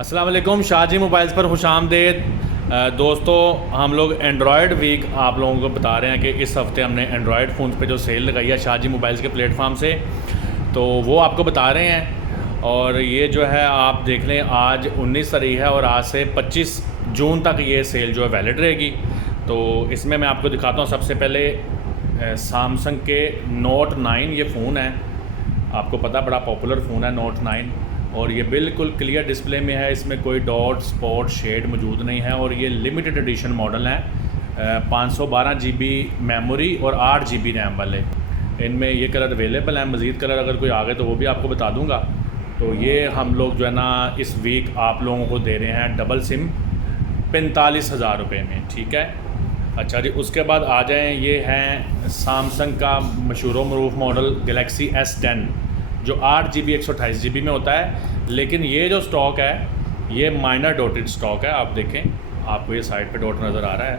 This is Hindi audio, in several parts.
अस्सलाम वालेकुम, शाहजी मोबाइल्स पर खुशामदीद। दोस्तों, हम लोग एंड्रॉयड वीक आप लोगों को बता रहे हैं कि इस हफ़्ते हमने एंड्रॉयड फ़ोन पे जो सेल लगाई है शाहजी मोबाइल्स के प्लेटफॉर्म से, तो वो आपको बता रहे हैं। और ये जो है आप देख लें, आज 19 तारीख है और आज से 25 जून तक ये सेल जो है वैलिड रहेगी। तो इसमें मैं आपको दिखाता हूँ। सबसे पहले सैमसंग के नोट 9 ये फ़ोन है, आपको पता बड़ा पॉपुलर फ़ोन है नोट 9, और ये बिल्कुल क्लियर डिस्प्ले में है। इसमें कोई डॉट स्पॉट शेड मौजूद नहीं है और ये लिमिटेड एडिशन मॉडल है। 512 GB मेमोरी और 8 GB रैम वाले इनमें ये कलर अवेलेबल है। मज़ीद कलर अगर कोई आ गए तो वो भी आपको बता दूंगा। तो ये हम लोग जो है ना इस वीक आप लोगों को दे रहे हैं डबल सिम 45,000 रुपये में, ठीक है। अच्छा जी, उसके बाद आ जाएं, ये हैं सैमसंग का मशहूर मरूफ मॉडल गैलेक्सी S10 जो 8 GB 128 GB में होता है। लेकिन ये जो स्टॉक है ये माइनर डॉटेड स्टॉक है। आप देखें, आपको ये साइड पे डॉट नज़र आ रहा है,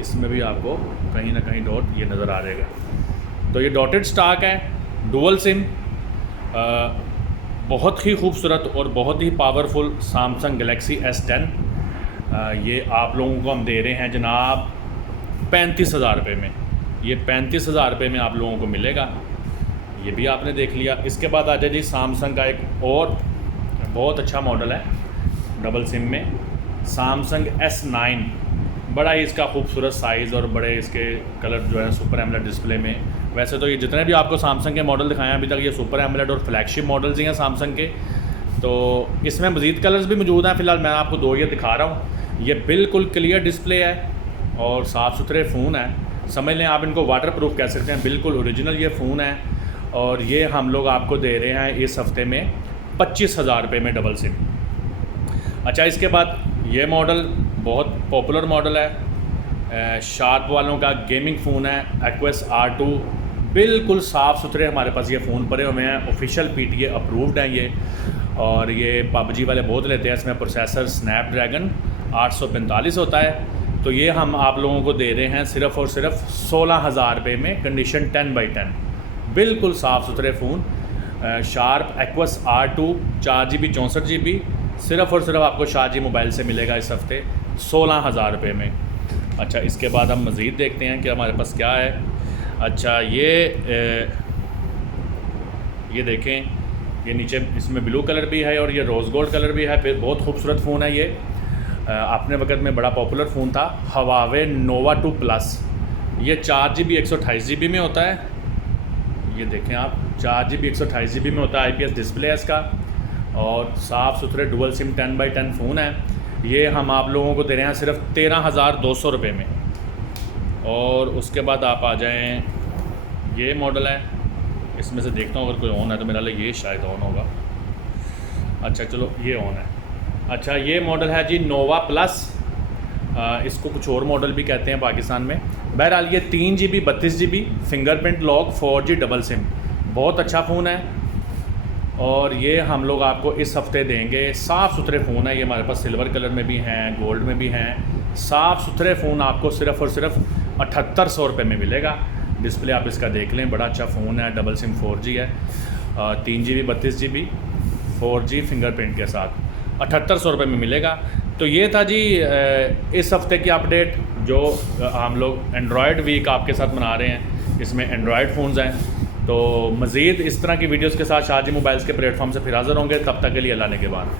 इसमें भी आपको कहीं ना कहीं डॉट ये नज़र आ जाएगा। तो ये डॉटेड स्टॉक है, डुअल सिम, बहुत ही खूबसूरत और बहुत ही पावरफुल सैमसंग गैलेक्सी S10। ये आप लोगों को हम दे रहे हैं जनाब 35,000 रुपये में। ये 35,000 रुपये में आप लोगों को मिलेगा। ये भी आपने देख लिया। इसके बाद आ जाए जी सैमसंग का एक और बहुत अच्छा मॉडल है डबल सिम में, सैमसंग S9। बड़ा ही इसका खूबसूरत साइज़ और बड़े इसके कलर जो है सुपर एमोलेड डिस्प्ले में। वैसे तो ये जितने भी आपको सैमसंग के मॉडल दिखाए हैं अभी तक ये सुपर एमोलेड और फ्लैगशिप मॉडल्स ही हैं सैमसंग के। तो इसमें मज़ीद कलर्स भी मौजूद हैं। फ़िलहाल मैं आपको दो ये दिखा रहा हूँ। ये बिल्कुल क्लियर डिस्प्ले है और साफ़ सुथरे फ़ोन है, समझ लें आप इनको वाटर प्रूफ कह सकते हैं। बिल्कुल ओरिजिनल ये फ़ोन है और ये हम लोग आपको दे रहे हैं इस हफ़्ते में 25,000 रुपये में डबल सिम। अच्छा, इसके बाद ये मॉडल बहुत पॉपुलर मॉडल है, शार्प वालों का गेमिंग फ़ोन है, एक्वेस R2। बिल्कुल साफ़ सुथरे हमारे पास ये फ़ोन पड़े हुए हैं, ऑफिशियल PTA अप्रूव्ड हैं ये। और ये PUBG वाले बहुत लेते हैं। इसमें प्रोसेसर स्नैपड्रैगन 845 होता है। तो ये हम आप लोगों को दे रहे हैं सिर्फ़ और सिर्फ 16,000 रुपये में, कंडीशन 10/10। बिल्कुल साफ़ सुथरे phone, sharp aqueous R2 4 GB 64 GB सिर्फ़ और सिर्फ आपको शाहजी मोबाइल से मिलेगा इस हफ़्ते 16,000 रुपये में। अच्छा, इसके बाद हम मज़ीद देखते हैं कि हमारे पास क्या है। अच्छा, ये देखें, ये नीचे इसमें ब्लू कलर भी है और ये रोज़ गोल्ड कलर भी है। फिर बहुत खूबसूरत फ़ोन है ये। अपने वक्त में बड़ा पॉपुलर फ़ोन था, Huawei Nova 2 Plus। ये 4 GB 128 GB में होता है। ये देखें आप, 4 GB 128 GB में होता है। IPS डिस्प्ले है इसका और साफ़ सुथरे डुअल सिम 10/10 फ़ोन है। ये हम आप लोगों को दे रहे हैं सिर्फ 13,200 रुपये में। और उसके बाद आप आ जाएं, ये मॉडल है, इसमें से देखता हूँ अगर कोई ऑन है तो मेरा ये शायद ऑन होगा। अच्छा चलो, ये ऑन है। अच्छा, ये मॉडल है जी नोवा प्लस, इसको कुछ और मॉडल भी कहते हैं पाकिस्तान में। बहरहाल ये 3 GB 32 GB fingerprint lock 4G double SIM, बहुत अच्छा फ़ोन है। और ये हम लोग आपको इस हफ़्ते देंगे। साफ़ सुथरे फ़ोन है ये, हमारे पास सिल्वर कलर में भी हैं, गोल्ड में भी हैं। साफ़ सुथरे फ़ोन आपको सिर्फ़ और सिर्फ 7,800 रुपये में मिलेगा। डिस्प्ले आप इसका देख लें, बड़ा अच्छा फ़ोन है, डबल सिम 4G है, 3 GB 32 GB 4G फिंगरप्रिंट के साथ 7,800 रुपये में मिलेगा। तो ये था जी इस हफ़्ते की अपडेट जो हम लोग एंड्रॉयड वीक आपके साथ मना रहे हैं। इसमें एंड्रॉयड फ़ोन्स हैं। तो मज़ीद इस तरह की वीडियोस के साथ शाहजी मोबाइल्स के प्लेटफॉर्म से फिर हाज़िर होंगे। तब तक के लिए अल्लाह ने के बाद।